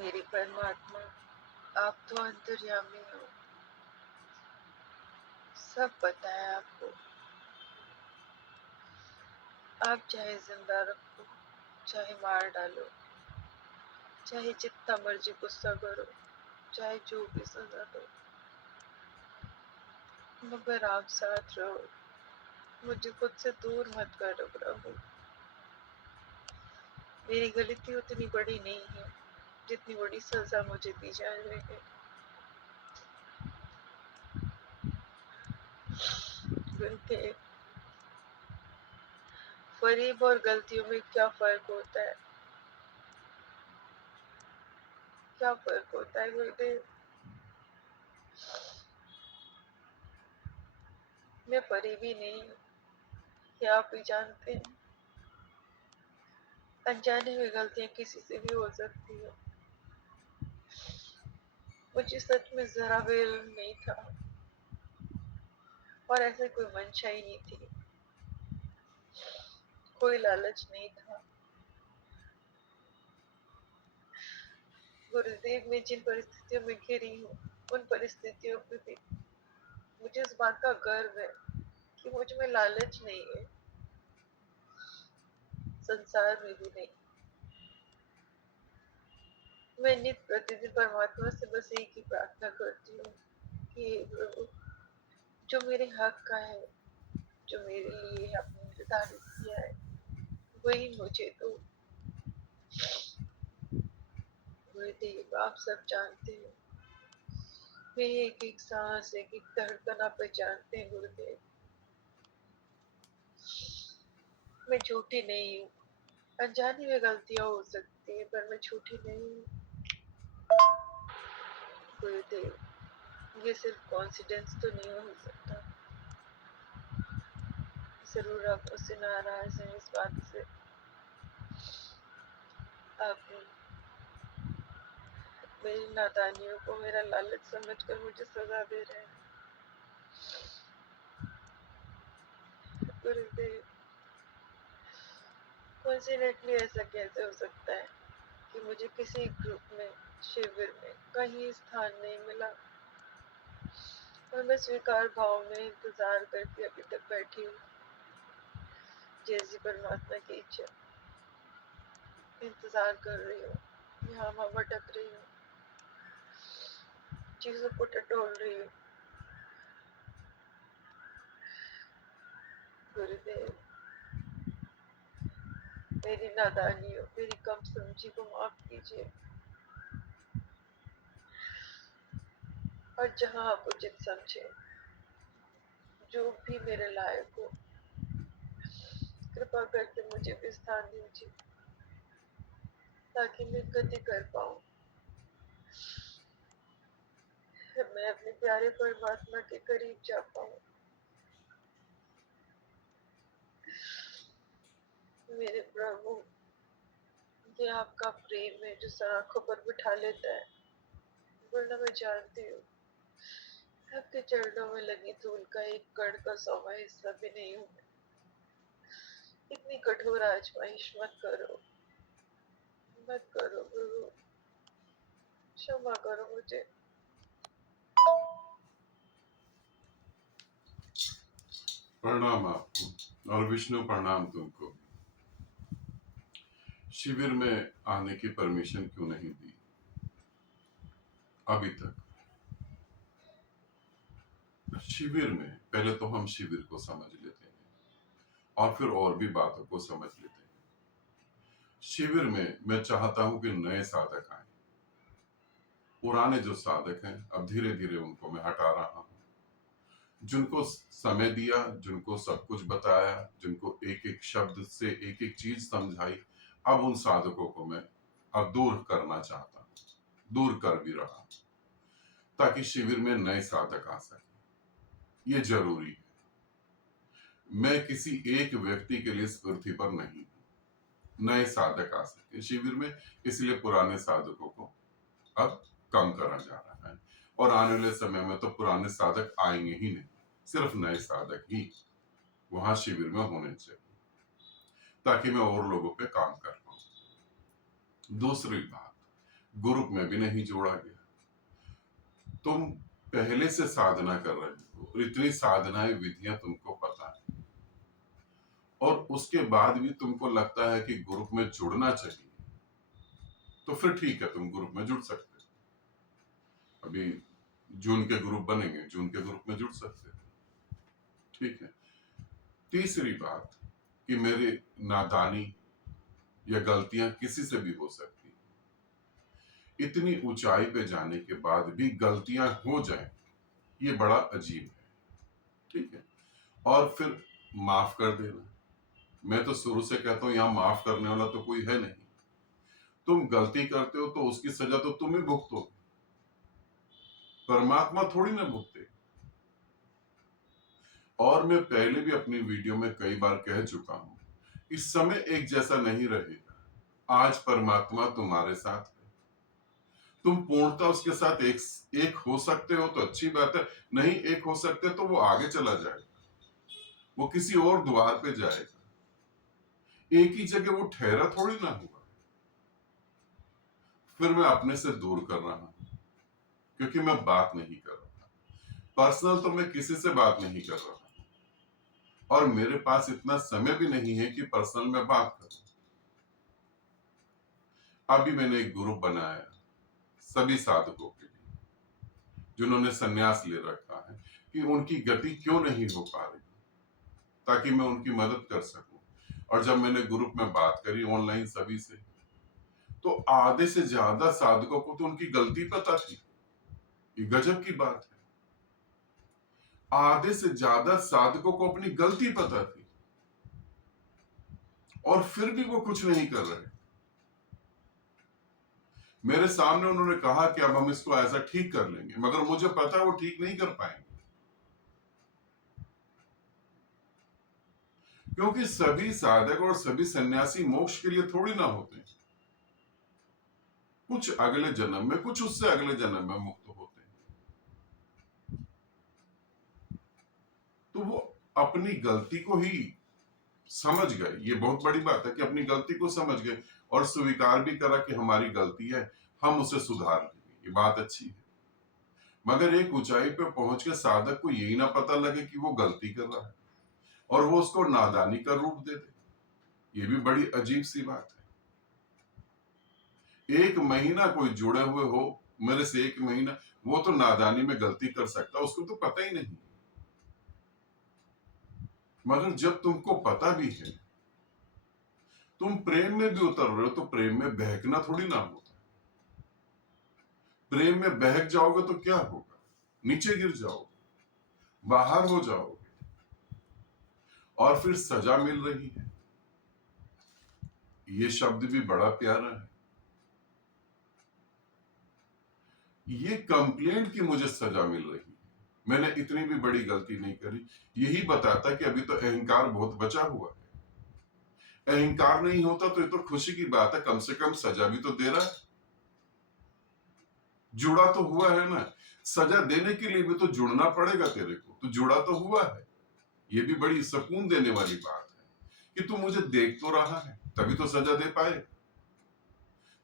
मेरे परमात्मा, आप तो अंतर्यामी हो, सब पता है आपको। आप चाहे जिंदा रखो, चाहे मार डालो, चाहे जितना मर्जी गुस्सा करो, चाहे जो भी सजा दो, मगर आप साथ रहो। मुझे खुद से दूर मत करो प्रभु। मेरी गलती उतनी बड़ी नहीं है जितनी बड़ी सजा मुझे दी जा रही है। गुरुदेव, फरेब और गलतियों में क्या फर्क होता है? क्या फर्क होता है गुरुदेव? मैं फरेबी नहीं हूँ, ये आप भी जानते हैं। अनजाने में गलतियां किसी से भी हो सकती है। मुझे सच में जरा भी इल्म नहीं था और ऐसे कोई मंशा ही नहीं थी, कोई लालच नहीं था। गुरुदेव, मैं जिन परिस्थितियों में घिरी हूँ, उन परिस्थितियों में भी मुझे इस बात का गर्व है कि मुझ में लालच नहीं है, संसार में भी नहीं। मैं नित्य प्रतिदिन परमात्मा से बस एक ही प्रार्थना करती हूँ कि हे प्रभु, जो मेरे हक का है, जो मेरे लिए आपने निर्धारित किया है, वही मुझे दो। गुरुदेव, आप सब जानते हैं, मेरी एक एक सांस, एक एक धड़कन आप पहचानते हैं गुरुदेव। मैं झूठी नहीं हूँ, अनजाने में गलतियां हो सकती है, पर मैं झूठी नहीं हूँ गुरुदेव। ये सिर्फ कॉन्सिडेंस तो नहीं हो सकता। जरूर आप मुझसे नाराज हैं इस बात से। आप मेरी नादानियों को मेरा लालच समझकर मुझे सजा दे रहे हैं गुरुदेव। कोइंसिडेंटली ऐसा कैसे हो सकता है कि मुझे किसी ग्रुप में, शिविर में कहीं स्थान नहीं मिला और मैं स्वीकार भाव में इंतजार करके अभी तक बैठी हूँ। जैसी परमात्मा की इच्छा, इंतजार कर रही हूँ, यहाँ वहाँ भटक रही हूँ, चीजों को टटोल रही हूँ गुरुदेव। मेरी नादानियों, मेरी कम समझी को माफ कीजिए, और जहाँ आप उचित समझे, जो भी मेरे लायक हो, कृपा करके मुझे भी स्थान दीजिए ताकि मैं गति कर पाऊँ। मैं अपने प्यारे परमात्मा के करीब जा पाऊँ। मेरे प्रभु, ये आपका प्रेम है जो सराखों पर बिठा लेता है, वरना मैं जानती हूँ आपके चरणों में लगी धूल का एक कण का 100वां हिस्सा भी नहीं हूँ। इतनी कठोर आजमाइश मत करो, मत करो गुरु, क्षमा करो मुझे। प्रणाम आपको, और विष्णु प्रणाम तुमको। शिविर में आने की परमिशन क्यों नहीं दी अभी तक? शिविर में पहले तो हम शिविर को समझ लेते हैं और फिर और भी बातों को समझ लेते हैं। शिविर में मैं चाहता हूं कि नए साधक आए। पुराने जो साधक हैं, अब धीरे धीरे उनको मैं हटा रहा हूं। जिनको समय दिया, जिनको सब कुछ बताया, जिनको एक एक शब्द से एक एक चीज समझाई, अब उन साधकों को मैं अब दूर करना चाहता हूं, दूर कर भी रहा हूं, ताकि शिविर में नए साधक आ सके। ये जरूरी है। मैं किसी एक व्यक्ति के लिए इस पृथ्वी पर नहीं हूं। नए साधक आ सके शिविर में, इसलिए पुराने साधकों को अब कम करा जा रहा है। और आने वाले समय में तो पुराने साधक आएंगे ही नहीं, सिर्फ नए साधक ही वहां शिविर में होने चाहिए, ताकि मैं और लोगों पे काम कर पाऊं। दूसरी बात, ग्रुप में भी नहीं जोड़ा गया। तुम पहले से साधना कर रहे हो, इतनी साधनाएं विधियां तुमको पता है, और उसके बाद भी तुमको लगता है कि ग्रुप में जुड़ना चाहिए, तो फिर ठीक है, तुम ग्रुप में जुड़ सकते हो। अभी जून के ग्रुप बनेंगे, जून के ग्रुप में जुड़ सकते हो, ठीक है। तीसरी बात कि मेरे नादानी या गलतियां किसी से भी हो सकती हैं। इतनी ऊंचाई पे जाने के बाद भी गलतियां हो जाएं, ये बड़ा अजीब है, ठीक है। और फिर माफ कर देना। मैं तो शुरू से कहता हूं, यहां माफ करने वाला तो कोई है नहीं। तुम गलती करते हो तो उसकी सजा तो तुम ही भुगतो, परमात्मा थोड़ी ना भुगते। और मैं पहले भी अपनी वीडियो में कई बार कह चुका हूं, इस समय एक जैसा नहीं रहेगा। आज परमात्मा तुम्हारे साथ है, तुम पूर्णता उसके साथ एक हो सकते हो तो अच्छी बात है, नहीं एक हो सकते तो वो आगे चला जाएगा, वो किसी और द्वार पे जाएगा, एक ही जगह वो ठहरा थोड़ी ना हुआ। फिर मैं अपने से दूर कर रहा हूं, क्योंकि मैं बात नहीं कर रहा। पर्सनल तो मैं किसी से बात नहीं कर रहा, और मेरे पास इतना समय भी नहीं है कि पर्सनल में बात करूं। अभी मैंने एक ग्रुप बनाया सभी साधकों के लिए, जिन्होंने संन्यास ले रखा है, कि उनकी गति क्यों नहीं हो पा रही, ताकि मैं उनकी मदद कर सकूं। और जब मैंने ग्रुप में बात करी ऑनलाइन सभी से, तो आधे से ज्यादा साधकों को तो उनकी गलती पता थी। ये गजब की बात है, आधे से ज्यादा साधकों को अपनी गलती पता थी, और फिर भी वो कुछ नहीं कर रहे। मेरे सामने उन्होंने कहा कि अब हम इसको ऐसा ठीक कर लेंगे, मगर मुझे पता है वो ठीक नहीं कर पाएंगे, क्योंकि सभी साधक और सभी सन्यासी मोक्ष के लिए थोड़ी ना होते हैं। कुछ अगले जन्म में, कुछ उससे अगले जन्म में मुक्त होते हैं। तो वो अपनी गलती को ही समझ गए, ये बहुत बड़ी बात है कि अपनी गलती को समझ गए और स्वीकार भी करा कि हमारी गलती है, हम उसे सुधार लेंगे, ये बात अच्छी है। मगर एक ऊंचाई पे पहुंच के साधक को यही ना पता लगे कि वो गलती कर रहा है, और वो उसको नादानी का रूप दे दे, ये भी बड़ी अजीब सी बात है। एक महीना कोई जुड़े हुए हो मेरे से, एक महीना, वो तो नादानी में गलती कर सकता, उसको तो पता ही नहीं। मगर जब तुमको पता भी है, तुम प्रेम में भी उतर रहे हो, तो प्रेम में बहकना थोड़ी ना होता। प्रेम में बहक जाओगे तो क्या होगा, नीचे गिर जाओगे, बाहर हो जाओगे, और फिर सजा मिल रही है। ये शब्द भी बड़ा प्यारा है, ये कंप्लेंट की मुझे सजा मिल रही है, मैंने इतनी भी बड़ी गलती नहीं करी। यही बताता कि अभी तो अहंकार बहुत बचा हुआ है। अहंकार नहीं होता तो ये तो खुशी की बात है, कम से कम सजा भी तो दे रहा है, जुड़ा तो हुआ है ना। सजा देने के लिए भी तो जुड़ना पड़ेगा तेरे को, तो जुड़ा तो हुआ है। ये भी बड़ी सुकून देने वाली बात है कि तू मुझे देख तो रहा है, तभी तो सजा दे पाए।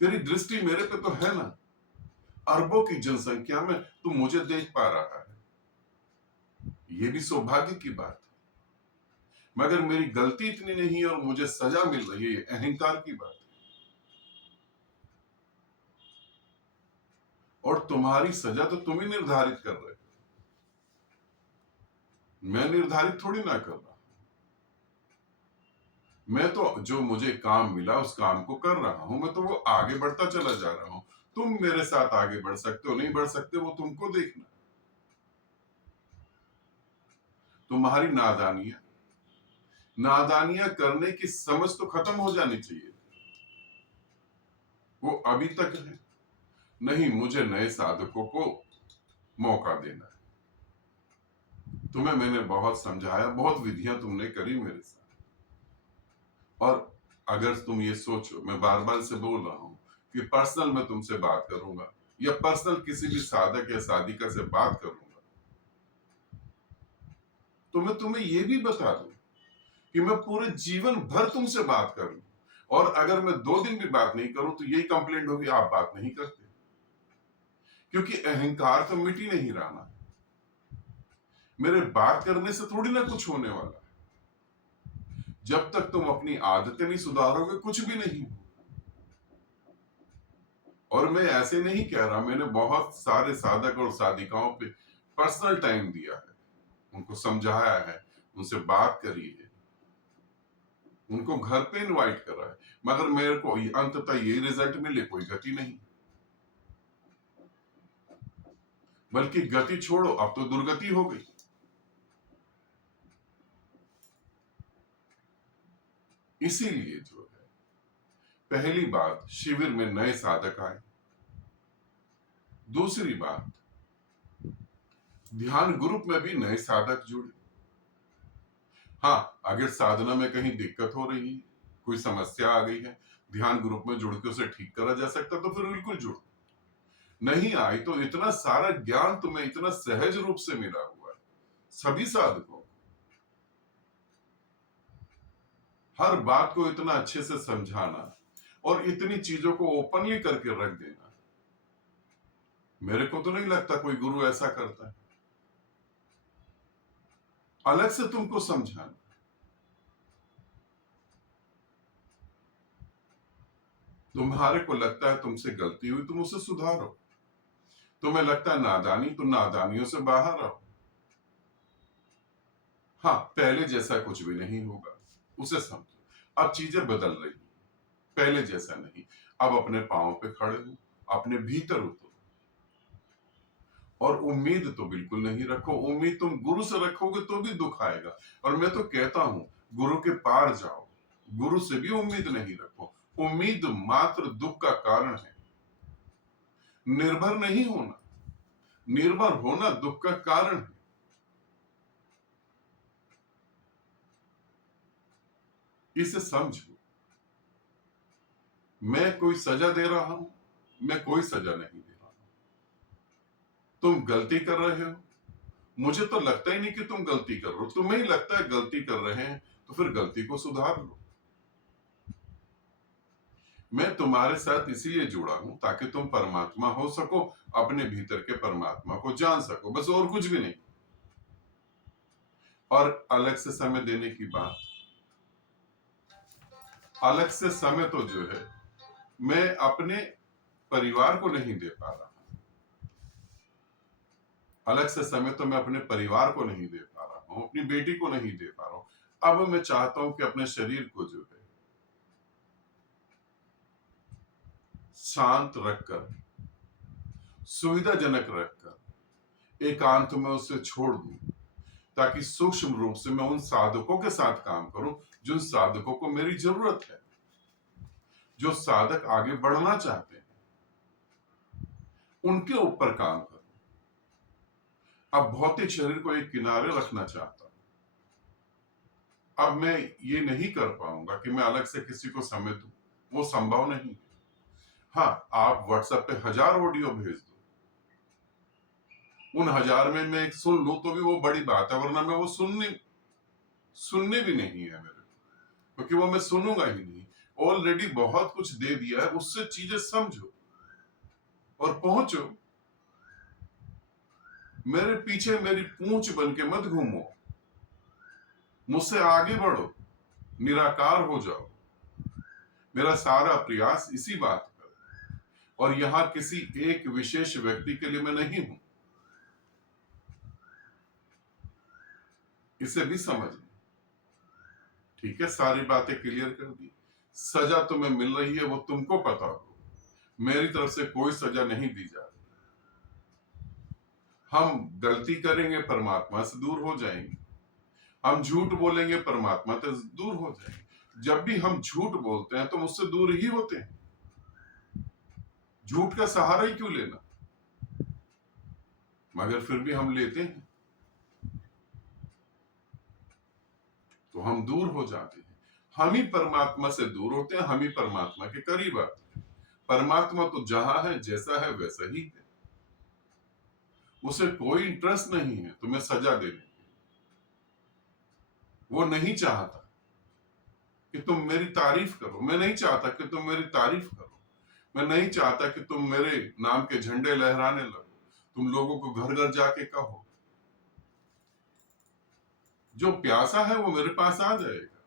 तेरी दृष्टि मेरे पे तो है ना, अरबों की जनसंख्या में तू मुझे देख पा रहा है, ये भी सौभाग्य की बात है। मगर मेरी गलती इतनी नहीं है और मुझे सजा मिल रही है, ये अहंकार की बात है। और तुम्हारी सजा तो तुम ही निर्धारित कर रहे हो, मैं निर्धारित थोड़ी ना कर रहा। मैं तो जो मुझे काम मिला उस काम को कर रहा हूं, मैं तो वो आगे बढ़ता चला जा रहा हूं। तुम मेरे साथ आगे बढ़ सकते हो, नहीं बढ़ सकते, वो तुमको देखना। तुम्हारी नादानियां करने की समझ तो खत्म हो जानी चाहिए, वो अभी तक है। नहीं, मुझे नए साधकों को मौका देना है। तुम्हें मैंने बहुत समझाया, बहुत विधियां तुमने करी मेरे साथ, और अगर तुम ये सोचो, मैं बार बार से बोल रहा हूं कि पर्सनल में तुमसे बात करूंगा या पर्सनल किसी भी साधक या साधिका से बात करूंगा, तो मैं तुम्हें ये भी बता दूं कि मैं पूरे जीवन भर तुमसे बात करूं, और अगर मैं 2 दिन भी बात नहीं करूं तो यही कंप्लेंट होगी, आप बात नहीं करते। क्योंकि अहंकार तो मिट ही नहीं रहा ना। मेरे बात करने से थोड़ी ना कुछ होने वाला है। जब तक तुम अपनी आदतें नहीं सुधारोगे कुछ भी नहीं। और मैं ऐसे नहीं कह रहा, मैंने बहुत सारे साधक और साधिकाओं पे पर्सनल टाइम दिया है, उनको समझाया है, उनसे बात करी है, उनको घर पे इनवाइट करा है, मगर मेरे को अंततः ये रिजल्ट मिले, कोई गति नहीं। बल्कि गति छोड़ो, अब तो दुर्गति हो गई। इसीलिए जो है, पहली बात, शिविर में नए साधक आए। दूसरी बात, ध्यान ग्रुप में भी नए साधक जुड़े। हाँ, अगर साधना में कहीं दिक्कत हो रही है, कोई समस्या आ गई है, ध्यान ग्रुप में जुड़ के उसे ठीक करा जा सकता, तो फिर बिल्कुल जुड़ो। नहीं आई तो इतना सारा ज्ञान तुम्हें इतना सहज रूप से मिला हुआ है, सभी साधकों, हर बात को इतना अच्छे से समझाना और इतनी चीजों को ओपनली करके रख देना, मेरे को तो नहीं लगता कोई गुरु ऐसा करता है। अलग से तुमको समझाना, तुम्हारे को लगता है तुमसे गलती हुई, तुम उसे सुधारो। तुम्हें लगता है नादानी, तो नादानियों से बाहर आओ। हाँ, पहले जैसा कुछ भी नहीं होगा, उसे समझो। अब चीजें बदल रही, पहले जैसा नहीं। अब अपने पांव पे खड़े हो, अपने भीतर उतरो। और उम्मीद तो बिल्कुल नहीं रखो। उम्मीद तुम गुरु से रखोगे तो भी दुख आएगा। और मैं तो कहता हूं, गुरु के पार जाओ, गुरु से भी उम्मीद नहीं रखो। उम्मीद मात्र दुख का कारण है। निर्भर नहीं होना, निर्भर होना दुख का कारण है। इसे समझो। मैं कोई सजा दे रहा हूं? मैं कोई सजा नहीं दे रहा हूं। तुम गलती कर रहे हो, मुझे तो लगता ही नहीं कि तुम गलती कर रहे हो। तुम्हें ही लगता है गलती कर रहे हैं, तो फिर गलती को सुधार लो। मैं तुम्हारे साथ इसीलिए जुड़ा हूं ताकि तुम परमात्मा हो सको, अपने भीतर के परमात्मा को जान सको, बस और कुछ भी नहीं। और अलग से समय देने की बात, अलग से समय तो जो है, मैं अपने परिवार को नहीं दे पा रहा। अलग से समय तो मैं अपने परिवार को नहीं दे पा रहा हूं, अपनी बेटी को नहीं दे पा रहा हूं। अब मैं चाहता हूं कि अपने शरीर को जो है शांत रखकर, सुविधाजनक रखकर एकांत में उसे छोड़ दूं, ताकि सूक्ष्म रूप से मैं उन साधकों के साथ काम करूं जिन साधकों को मेरी जरूरत है, जो साधक आगे बढ़ना चाहते हैं, उनके ऊपर काम करूं। अब भौतिक शरीर को एक किनारे रखना चाहता हूं। अब मैं ये नहीं कर पाऊंगा कि मैं अलग से किसी को समय दूं, वो संभव नहीं है। हाँ, आप व्हाट्सएप पे 1000 ऑडियो भेज दो, उन 1000 में मैं एक सुन लूं तो भी वो बड़ी बात है, वरना मैं वो सुनने भी नहीं है मेरे, क्योंकि वो मैं सुनूंगा ही नहीं। ऑलरेडी बहुत कुछ दे दिया है, उससे चीजें समझो और पहुंचो। मेरे पीछे मेरी पूंछ बन के मत घूमो, मुझसे आगे बढ़ो, निराकार हो जाओ। मेरा सारा प्रयास इसी बात पर, और यहां किसी एक विशेष व्यक्ति के लिए मैं नहीं हूं, इसे भी समझ। ठीक है, सारी बातें क्लियर कर दी। सजा तुम्हें मिल रही है, वो तुमको पता हो। मेरी तरफ से कोई सजा नहीं दी जा रही। हम गलती करेंगे, परमात्मा से दूर हो जाएंगे। हम झूठ बोलेंगे, परमात्मा से दूर हो जाएंगे। जब भी हम झूठ बोलते हैं तो मुझसे दूर ही होते हैं। झूठ का सहारा ही क्यों लेना, मगर फिर भी हम लेते हैं, तो हम दूर हो जाते हैं। हम ही परमात्मा से दूर होते हैं, हम ही परमात्मा के करीब आते हैं। परमात्मा तो जहां है, जैसा है वैसा ही है। उसे कोई इंटरेस्ट नहीं है तुम्हें सजा देने, वो नहीं चाहता। कि तुम मेरी तारीफ करो, मैं नहीं चाहता कि तुम मेरी तारीफ करो, मैं नहीं चाहता कि तुम मेरे नाम के झंडे लहराने लगो, तुम लोगों को घर घर जाके कहो। जो प्यासा है वो मेरे पास आ जाएगा,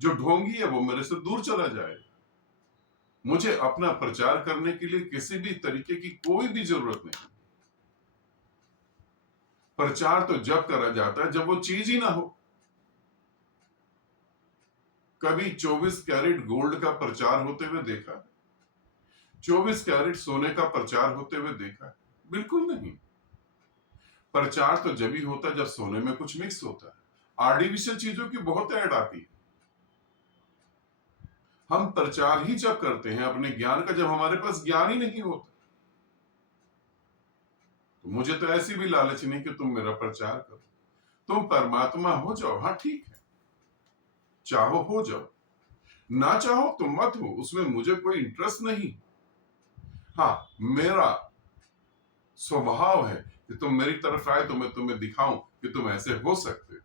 जो ढोंगी है वो मेरे से दूर चला जाएगा। मुझे अपना प्रचार करने के लिए किसी भी तरीके की कोई भी जरूरत नहीं। प्रचार तो जब करा जाता है जब वो चीज ही ना हो। कभी 24 कैरेट गोल्ड का प्रचार होते हुए देखा है? 24 कैरेट सोने का प्रचार होते हुए देखा है? बिल्कुल नहीं। प्रचार तो जब ही होता है जब सोने में कुछ मिक्स होता है। आर्टिफिशियल चीजों की बहुत ऐड आती है। हम प्रचार ही जब करते हैं अपने ज्ञान का जब हमारे पास ज्ञान ही नहीं होता। तो मुझे तो ऐसी भी लालच नहीं कि तुम मेरा प्रचार करो। तुम परमात्मा हो जाओ, हाँ ठीक है, चाहो हो जाओ, ना चाहो तुम मत हो, उसमें मुझे कोई इंटरेस्ट नहीं। हाँ, मेरा स्वभाव है कि तुम मेरी तरफ आए तो मैं तुम्हें दिखाऊं कि तुम ऐसे हो सकते हो,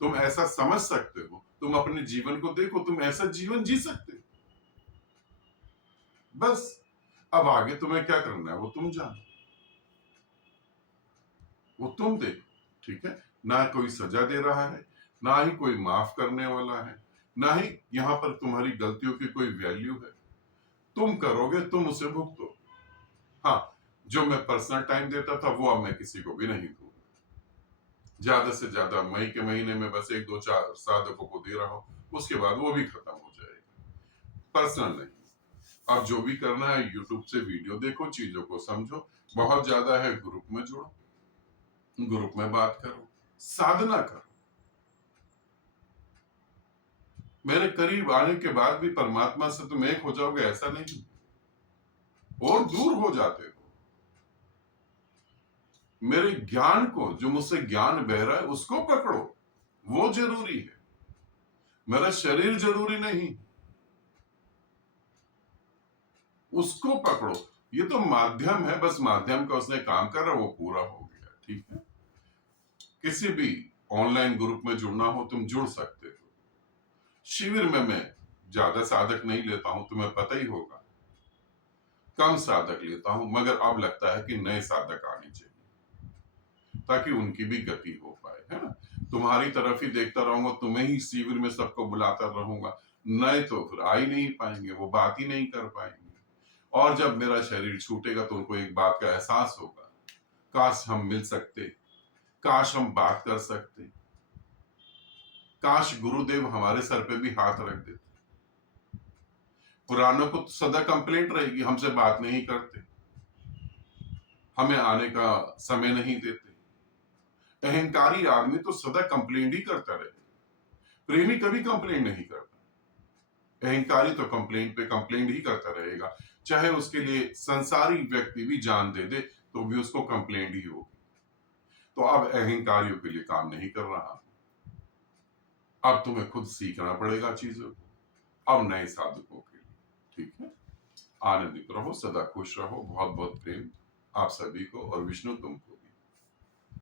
तुम ऐसा समझ सकते हो, तुम अपने जीवन को देखो, तुम ऐसा जीवन जी सकते हो। बस अब आगे तुम्हें क्या करना है वो तुम जानो, वो तुम देखो। ठीक है, ना कोई सजा दे रहा है, ना ही कोई माफ करने वाला है, ना ही यहां पर तुम्हारी गलतियों की कोई वैल्यू है। तुम करोगे, तुम उसे भुगतो। हाँ, जो मैं पर्सनल टाइम देता था वो अब मैं किसी को भी नहीं दूंगा। ज्यादा से ज्यादा मई के महीने में बस 1 2 4 साधकों को दे रहा हूं, उसके बाद वो भी खत्म हो जाएगा। पर्सनल नहीं। अब जो भी करना है यूट्यूब से वीडियो देखो, चीजों को समझो, बहुत ज्यादा है ग्रुप में जुड़ो, ग्रुप में बात करो, साधना करो। मेरे करीब आने के बाद भी परमात्मा से तुम एक हो जाओगे ऐसा नहीं, और दूर हो जाते हो। मेरे ज्ञान को, जो मुझसे ज्ञान बह रहा है उसको पकड़ो, वो जरूरी है। मेरा शरीर जरूरी नहीं, उसको पकड़ो। ये तो माध्यम है, बस माध्यम का उसने काम करा, वो पूरा हो गया। ठीक है, किसी भी ऑनलाइन ग्रुप में जुड़ना हो तुम जुड़ सकते हो। शिविर में मैं ज्यादा साधक नहीं लेता हूं, तुम्हें पता ही होगा, कम साधक लेता हूं, मगर अब लगता है कि नए साधक आने चाहिए ताकि उनकी भी गति हो पाए, है ना। तुम्हारी तरफ ही देखता रहूंगा, तुम्हें ही शिविर में सबको बुलाता रहूंगा, नए तो फिर आ ही नहीं पाएंगे, वो बात ही नहीं कर पाएंगे। और जब मेरा शरीर छूटेगा तो उनको एक बात का एहसास होगा, काश हम मिल सकते, काश हम बात कर सकते, काश गुरुदेव हमारे सर पे भी हाथ रख देते। पुरानों को तो सदा कंप्लेंट रहेगी, हमसे बात नहीं करते, हमें आने का समय नहीं देते। अहंकारी आदमी तो सदा कंप्लेंट ही करता रहे, प्रेमी कभी कंप्लेंट नहीं करता। अहंकारी तो कंप्लेंट पे कंप्लेंट ही करता रहेगा, चाहे उसके लिए संसारी व्यक्ति भी जान दे दे तो भी उसको कंप्लेंट ही होगी। तो अब अहंकारियों के लिए काम नहीं कर रहा, अब तुम्हें खुद सीखना पड़ेगा चीजों को, अब नए साधकों के लिए। ठीक है, आनंदित रहो, सदा खुश रहो, बहुत बहुत प्रेम आप सभी को और विष्णु तुमको।